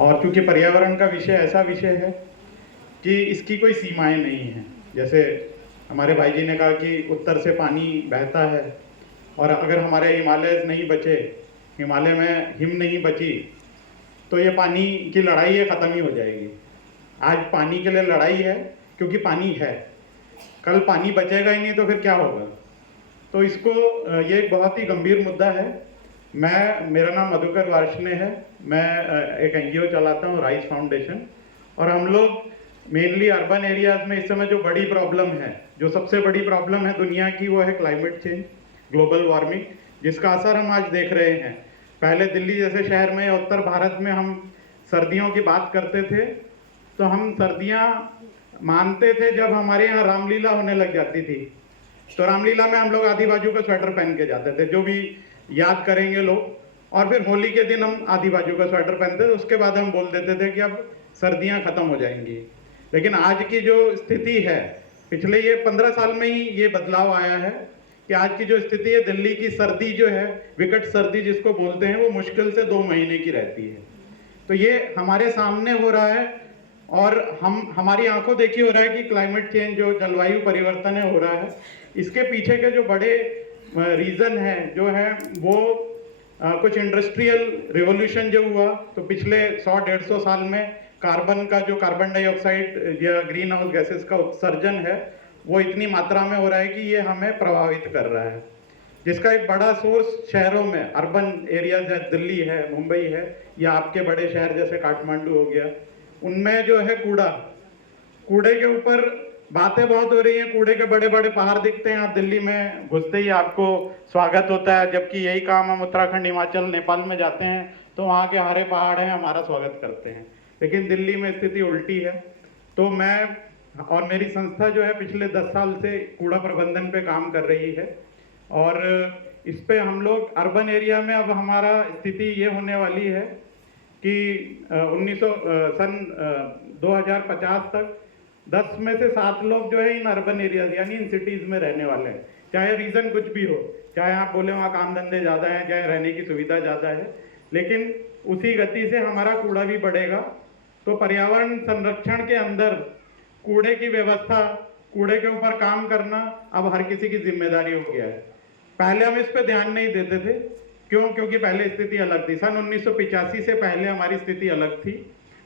और चूँकि पर्यावरण का विषय ऐसा विषय है कि इसकी कोई सीमाएँ नहीं हैं। जैसे हमारे भाई जी ने कहा कि उत्तर से पानी बहता है और अगर हमारे हिमालय नहीं बचे, हिमालय में हिम नहीं बची, तो ये पानी की लड़ाई ये ख़त्म ही हो जाएगी। आज पानी के लिए लड़ाई है क्योंकि पानी है, कल पानी बचेगा ही नहीं तो फिर क्या होगा? तो इसको ये एक बहुत ही गंभीर मुद्दा है। मेरा नाम मधुकर वार्ष्णेय है। मैं एक एनजीओ चलाता हूँ, राइज फाउंडेशन, और हम लोग मेनली अर्बन एरियाज़ में इस समय जो बड़ी प्रॉब्लम है, जो सबसे बड़ी प्रॉब्लम है दुनिया की, वो है क्लाइमेट चेंज, ग्लोबल वार्मिंग, जिसका असर हम आज देख रहे हैं। पहले दिल्ली जैसे शहर में या उत्तर भारत में हम सर्दियों की बात करते थे तो हम सर्दियाँ मानते थे जब हमारे यहाँ रामलीला होने लग जाती थी। तो रामलीला में हम लोग आधी बाजू का स्वेटर पहन के जाते थे, जो भी याद करेंगे लोग। और फिर होली के दिन हम आधी बाजू का स्वेटर पहनते थे, उसके बाद हम बोल देते थे कि अब सर्दियाँ ख़त्म हो जाएंगी। लेकिन आज की जो स्थिति है, पिछले ये 15 साल में ही ये बदलाव आया है कि आज की जो स्थिति है, दिल्ली की सर्दी जो है, विकट सर्दी जिसको बोलते हैं, वो मुश्किल से 2 महीने की रहती है। तो ये हमारे सामने हो रहा है और हमारी आंखों देखी हो रहा है कि क्लाइमेट चेंज, जो जलवायु परिवर्तन है, हो रहा है। इसके पीछे के जो बड़े रीज़न है जो है वो कुछ इंडस्ट्रियल रिवॉल्यूशन जो हुआ, तो पिछले 100-150 साल में कार्बन का जो कार्बन डाइऑक्साइड या ग्रीन हाउस गैसेस का उत्सर्जन है, वो इतनी मात्रा में हो रहा है कि ये हमें प्रभावित कर रहा है, जिसका एक बड़ा सोर्स शहरों में, अर्बन एरियाज है, दिल्ली है, मुंबई है, या आपके बड़े शहर जैसे काठमांडू हो गया, उनमें जो है कूड़े के ऊपर बातें बहुत हो रही हैं। कूड़े के बड़े बड़े पहाड़ दिखते हैं, आप दिल्ली में घुसते ही आपको स्वागत होता है, जबकि यही काम हम उत्तराखंड, हिमाचल, नेपाल में जाते हैं तो वहाँ के हरे पहाड़ हैं, हमारा स्वागत करते हैं। लेकिन दिल्ली में स्थिति उल्टी है। तो मैं और मेरी संस्था जो है पिछले 10 साल से कूड़ा प्रबंधन पे काम कर रही है, और इस पे हम लोग अर्बन एरिया में, अब हमारा स्थिति ये होने वाली है कि 2050 तक 10 में से 7 लोग जो है इन अर्बन एरियाज यानी इन सिटीज़ में रहने वाले हैं। चाहे रीज़न कुछ भी हो, चाहे आप बोले वहाँ काम धंधे ज़्यादा हैं, चाहे रहने की सुविधा ज़्यादा है, लेकिन उसी गति से हमारा कूड़ा भी बढ़ेगा। तो पर्यावरण संरक्षण के अंदर कूड़े की व्यवस्था, कूड़े के ऊपर काम करना अब हर किसी की जिम्मेदारी हो गया है। पहले हम इस पे ध्यान नहीं देते थे। क्यों? क्योंकि पहले स्थिति अलग थी। सन 1985 से पहले हमारी स्थिति अलग थी।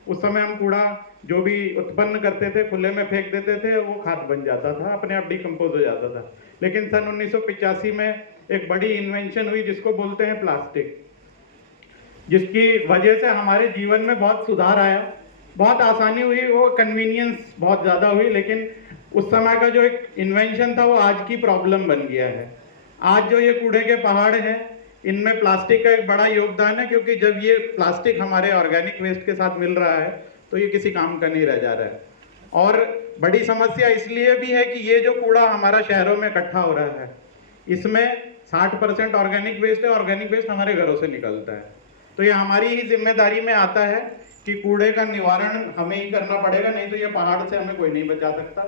उस समय हम कूड़ा जो भी उत्पन्न करते थे, खुले में फेंक देते थे, वो खाद बन जाता था, अपने आप डिकम्पोज हो जाता था। लेकिन सन 1985 में एक बड़ी इन्वेंशन हुई जिसको बोलते हैं प्लास्टिक, जिसकी वजह से हमारे जीवन में बहुत सुधार आया, बहुत आसानी हुई, वो कन्वीनियंस बहुत ज़्यादा हुई। लेकिन उस समय का जो एक इन्वेंशन था वो आज की प्रॉब्लम बन गया है। आज जो ये कूड़े के पहाड़ हैं, इनमें प्लास्टिक का एक बड़ा योगदान है, क्योंकि जब ये प्लास्टिक हमारे ऑर्गेनिक वेस्ट के साथ मिल रहा है तो ये किसी काम का नहीं रह जा रहा है। और बड़ी समस्या इसलिए भी है कि ये जो कूड़ा हमारा शहरों में इकट्ठा हो रहा है, इसमें 60% ऑर्गेनिक वेस्ट है। ऑर्गेनिक वेस्ट हमारे घरों से निकलता है। तो ये हमारी ही जिम्मेदारी में आता है कि कूड़े का निवारण हमें ही करना पड़ेगा, नहीं तो ये पहाड़ से हमें कोई नहीं बचा सकता।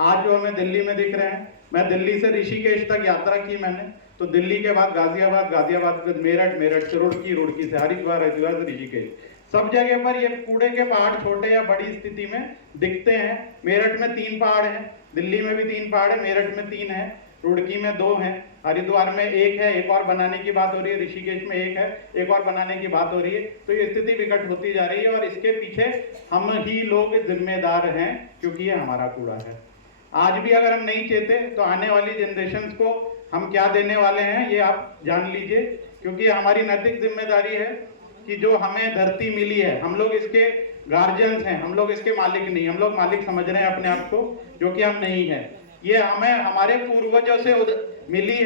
आज जो हमें दिल्ली में दिख रहे हैं, मैं दिल्ली से ऋषिकेश तक यात्रा की मैंने, तो दिल्ली के बाद गाजियाबाद, गाजियाबाद से मेरठ से रुड़की से हरिद्वार, हरिद्वार से ऋषिकेश, सब जगह पर ये कूड़े के पहाड़ छोटे या बड़ी स्थिति में दिखते हैं। मेरठ में 3 पहाड़ हैं, दिल्ली में भी 3 पहाड़ है, मेरठ में 3 है, रुड़की में 2 हैं, हरिद्वार में 1 है, एक और बनाने की बात हो रही है, ऋषिकेश में 1 है, एक और बनाने की बात हो रही है। तो ये स्थिति विकट होती जा रही है और इसके पीछे हम ही लोग जिम्मेदार हैं, क्योंकि ये हमारा कूड़ा है। आज भी अगर हम नहीं चेते तो आने वाली जनरेशन्स को हम क्या देने वाले हैं ये आप जान लीजिए, क्योंकि हमारी नैतिक जिम्मेदारी है कि जो हमें धरती मिली है, हम लोग इसके गार्जियंस हैं, हम लोग इसके मालिक नहीं। हम लोग मालिक समझ रहे हैं अपने आप को, जो कि हम नहीं हैं। ये हमें हमारे पूर्वजों से मिली है।